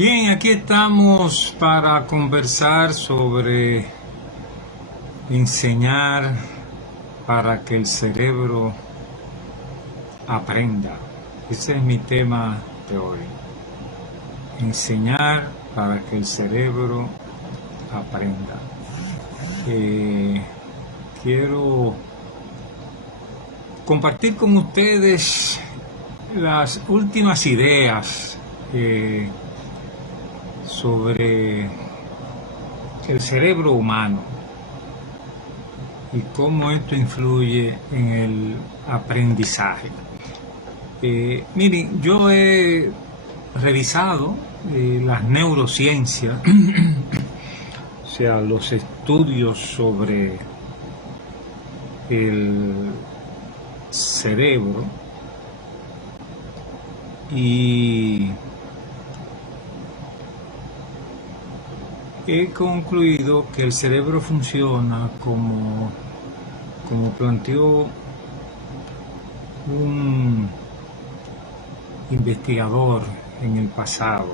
Bien, aquí estamos para conversar sobre enseñar para que el cerebro aprenda. Ese es mi tema de hoy. Enseñar para que el cerebro aprenda. Quiero compartir con ustedes las últimas ideas sobre el cerebro humano y cómo esto influye en el aprendizaje. Miren, yo he revisado las neurociencias, o sea, los estudios sobre el cerebro, y he concluido que el cerebro funciona como planteó un investigador en el pasado,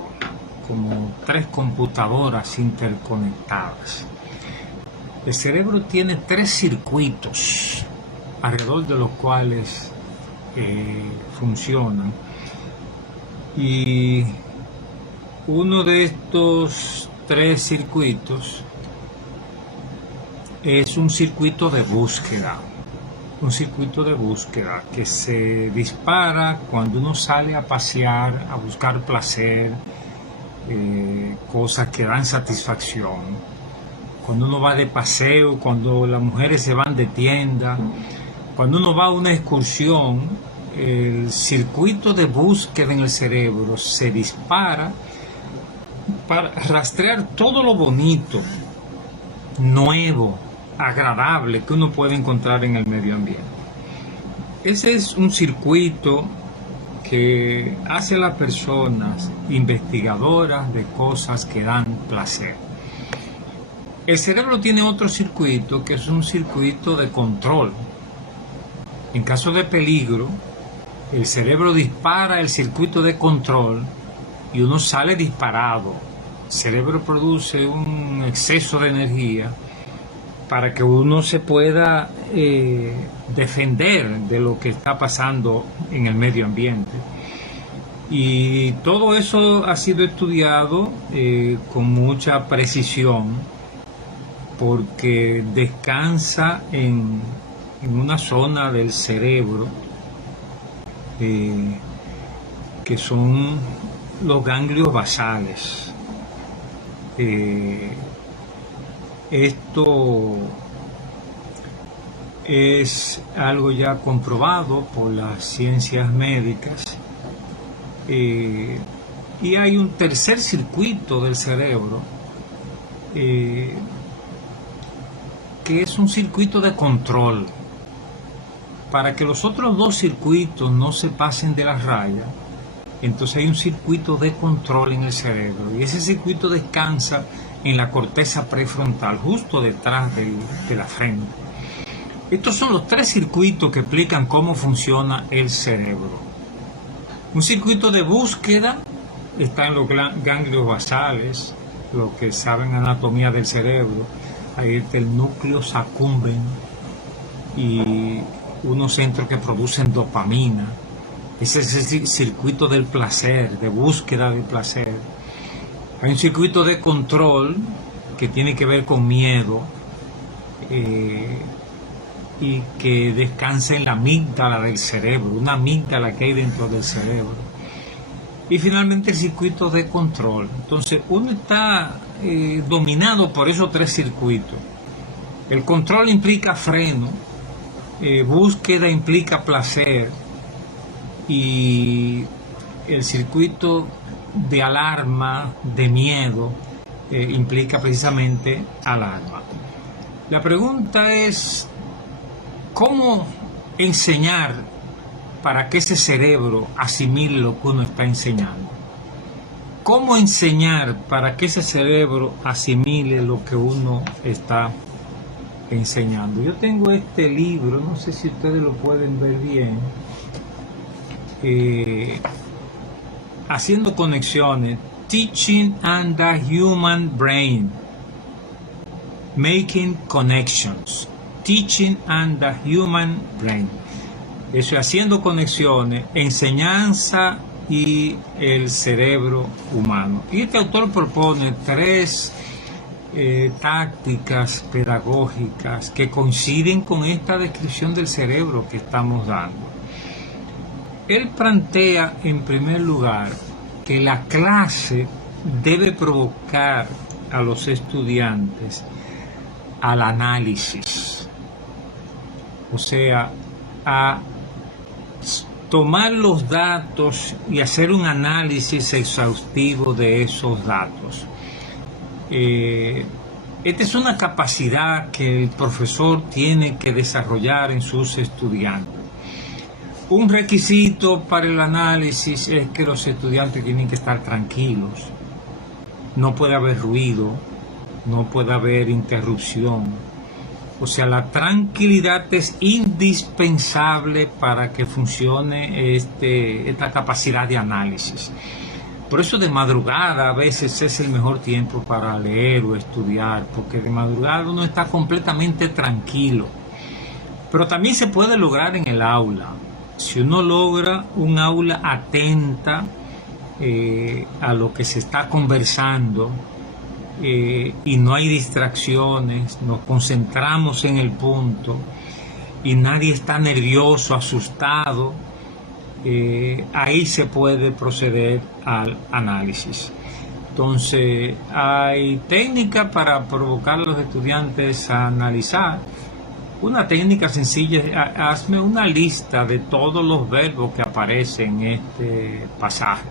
como 3 computadoras interconectadas. El cerebro tiene 3 circuitos alrededor de los cuales funcionan, y uno de estos 3 circuitos es un circuito de búsqueda. Un circuito de búsqueda que se dispara cuando uno sale a pasear, a buscar placer, cosas que dan satisfacción. Cuando uno va de paseo, cuando las mujeres se van de tienda, cuando uno va a una excursión, el circuito de búsqueda en el cerebro se dispara para rastrear todo lo bonito, nuevo, agradable que uno puede encontrar en el medio ambiente. Ese es un circuito que hace a las personas investigadoras de cosas que dan placer. El cerebro tiene otro circuito que es un circuito de control. En caso de peligro, el cerebro dispara el circuito de control y uno sale disparado. El cerebro produce un exceso de energía para que uno se pueda defender de lo que está pasando en el medio ambiente. Y todo eso ha sido estudiado con mucha precisión, porque descansa en una zona del cerebro que son los ganglios basales. Esto es algo ya comprobado por las ciencias médicas, y hay un tercer circuito del cerebro que es un circuito de control. Para que los otros 2 circuitos no se pasen de la raya, entonces hay un circuito de control en el cerebro, y ese circuito descansa en la corteza prefrontal, justo detrás de la frente. Estos son los 3 circuitos que explican cómo funciona el cerebro. Un circuito de búsqueda está en los ganglios basales, los que saben anatomía del cerebro. Ahí está el núcleo accumbens y unos centros que producen dopamina. Ese es el circuito del placer, de búsqueda del placer. Hay un circuito de control que tiene que ver con miedo, y que descansa en la amígdala del cerebro, una amígdala que hay dentro del cerebro. Y finalmente el circuito de control. Entonces uno está dominado por esos 3 circuitos. El control implica freno, búsqueda implica placer, y el circuito de alarma, de miedo, implica precisamente alarma. La pregunta es, ¿cómo enseñar para que ese cerebro asimile lo que uno está enseñando? ¿Cómo enseñar para que ese cerebro asimile lo que uno está enseñando? Yo tengo este libro, no sé si ustedes lo pueden ver bien, haciendo conexiones Teaching and the Human Brain. Making Connections. Teaching and the Human Brain. Eso es haciendo conexiones, enseñanza y el cerebro humano. Y este autor propone tres tácticas pedagógicas que coinciden con esta descripción del cerebro que estamos dando. Él plantea en primer lugar que la clase debe provocar a los estudiantes al análisis, o sea, a tomar los datos y hacer un análisis exhaustivo de esos datos. Esta es una capacidad que el profesor tiene que desarrollar en sus estudiantes. Un requisito para el análisis es que los estudiantes tienen que estar tranquilos. No puede haber ruido, no puede haber interrupción. O sea, la tranquilidad es indispensable para que funcione esta capacidad de análisis. Por eso de madrugada a veces es el mejor tiempo para leer o estudiar, porque de madrugada uno está completamente tranquilo. Pero también se puede lograr en el aula. Si uno logra un aula atenta a lo que se está conversando, y no hay distracciones, nos concentramos en el punto y nadie está nervioso, asustado, ahí se puede proceder al análisis. Entonces hay técnicas para provocar a los estudiantes a analizar. Una técnica sencilla es: hazme una lista de todos los verbos que aparecen en este pasaje.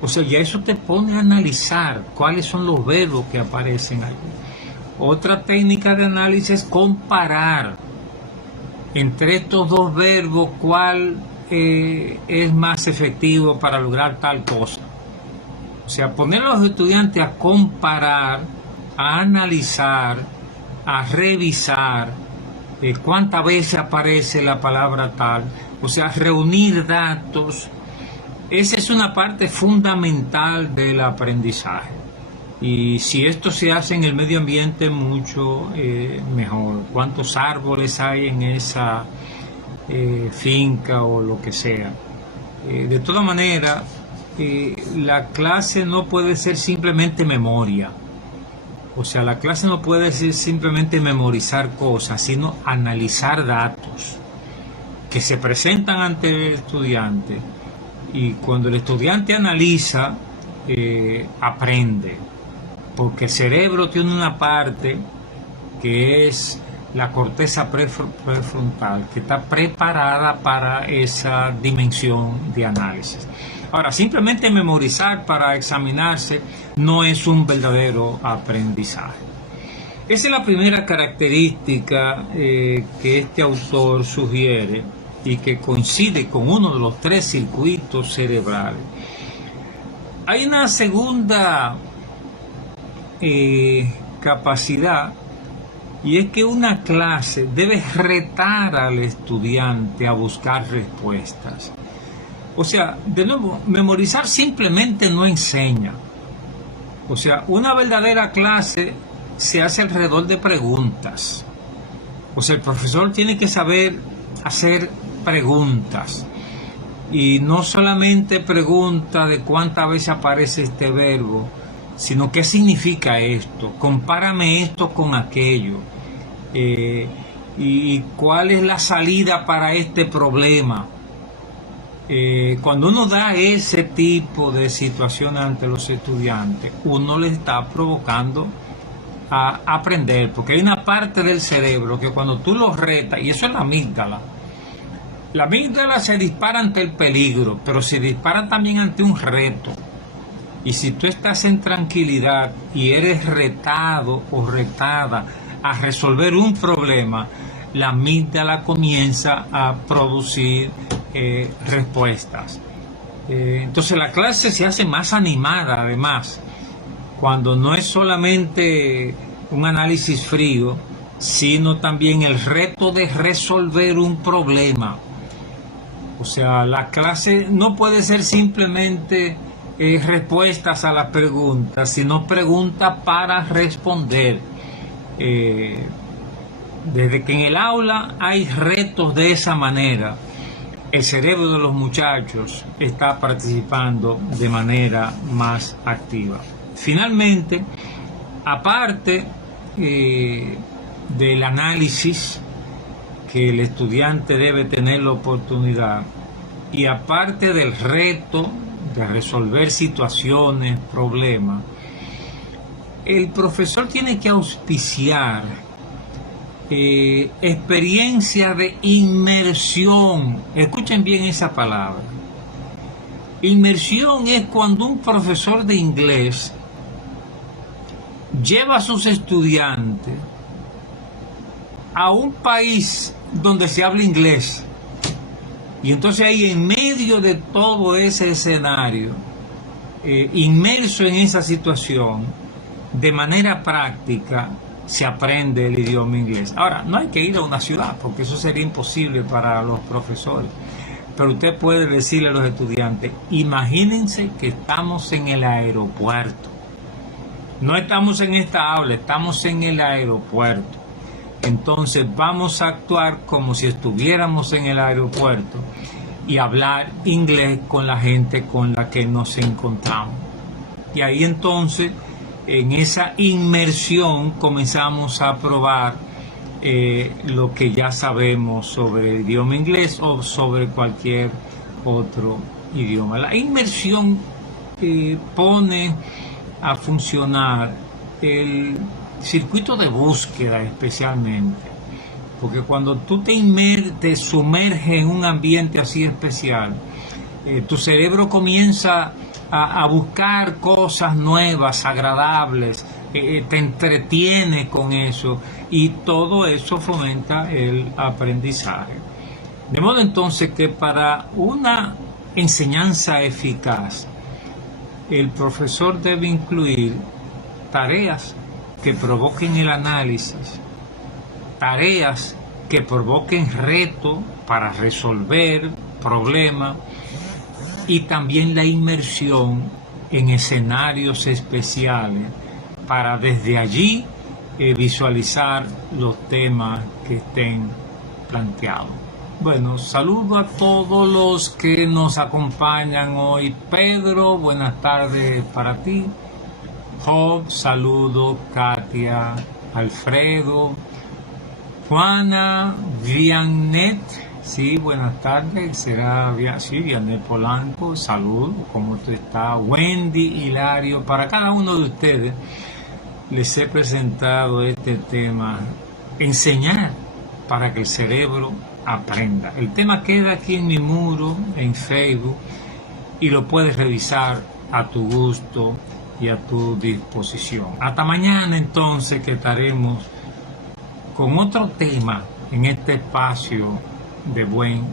O sea, ya eso te pone a analizar cuáles son los verbos que aparecen allí. Otra técnica de análisis es comparar entre estos dos verbos cuál es más efectivo para lograr tal cosa. O sea, poner a los estudiantes a comparar, a analizar, a revisar cuántas veces aparece la palabra tal. O sea, reunir datos. Esa es una parte fundamental del aprendizaje. Y si esto se hace en el medio ambiente, mucho mejor. ¿Cuántos árboles hay en esa finca o lo que sea? De todas maneras, la clase no puede ser simplemente memoria. O sea, la clase no puede ser simplemente memorizar cosas, sino analizar datos que se presentan ante el estudiante. Y cuando el estudiante analiza, aprende, porque el cerebro tiene una parte que es la corteza prefrontal, que está preparada para esa dimensión de análisis. Ahora, simplemente memorizar para examinarse no es un verdadero aprendizaje. Esa es la primera característica que este autor sugiere y que coincide con uno de los tres circuitos cerebrales. Hay una segunda capacidad, y es que una clase debe retar al estudiante a buscar respuestas. O sea, de nuevo, memorizar simplemente no enseña. O sea, una verdadera clase se hace alrededor de preguntas. O sea, el profesor tiene que saber hacer preguntas, y no solamente pregunta de cuántas veces aparece este verbo, sino qué significa esto, compárame esto con aquello, y cuál es la salida para este problema. Cuando uno da ese tipo de situación ante los estudiantes, uno les está provocando a aprender, porque hay una parte del cerebro que cuando tú los retas, y eso es la amígdala. La amígdala se dispara ante el peligro, pero se dispara también ante un reto. Y si tú estás en tranquilidad y eres retado o retada a resolver un problema, la amígdala comienza a producir respuestas. Entonces la clase se hace más animada, además, cuando no es solamente un análisis frío, sino también el reto de resolver un problema. O sea, la clase no puede ser simplemente respuestas a las preguntas, sino preguntas para responder. Desde que en el aula hay retos de esa manera, el cerebro de los muchachos está participando de manera más activa. Finalmente, aparte del análisis que el estudiante debe tener la oportunidad, y aparte del reto de resolver situaciones, problemas, el profesor tiene que auspiciar experiencia de inmersión. Escuchen bien esa palabra. Inmersión es cuando un profesor de inglés lleva a sus estudiantes a un país donde se habla inglés, y entonces ahí en medio de todo ese escenario, inmerso en esa situación, de manera práctica se aprende el idioma inglés. Ahora, no hay que ir a una ciudad, porque eso sería imposible para los profesores, pero usted puede decirle a los estudiantes: imagínense que estamos en el aeropuerto, no estamos en esta aula, estamos en el aeropuerto. Entonces vamos a actuar como si estuviéramos en el aeropuerto y hablar inglés con la gente con la que nos encontramos. Y ahí entonces, en esa inmersión, comenzamos a probar lo que ya sabemos sobre el idioma inglés o sobre cualquier otro idioma. La inmersión pone a funcionar el circuito de búsqueda, especialmente, porque cuando tú te sumerges en un ambiente así especial, tu cerebro comienza a buscar cosas nuevas, agradables, te entretiene con eso, y todo eso fomenta el aprendizaje. De modo entonces que para una enseñanza eficaz, el profesor debe incluir tareas que provoquen el análisis, tareas que provoquen reto para resolver problemas, y también la inmersión en escenarios especiales para desde allí visualizar los temas que estén planteados. Bueno, saludo a todos los que nos acompañan hoy. Pedro, buenas tardes para ti. Job, saludo. Katia, Alfredo, Juana, Vianet, sí, buenas tardes. Será Vianet Polanco, salud, ¿cómo tú estás? Wendy, Hilario, para cada uno de ustedes les he presentado este tema: enseñar para que el cerebro aprenda. El tema queda aquí en mi muro en Facebook y lo puedes revisar a tu gusto y a tu disposición. Hasta mañana entonces, que estaremos con otro tema en este espacio de buen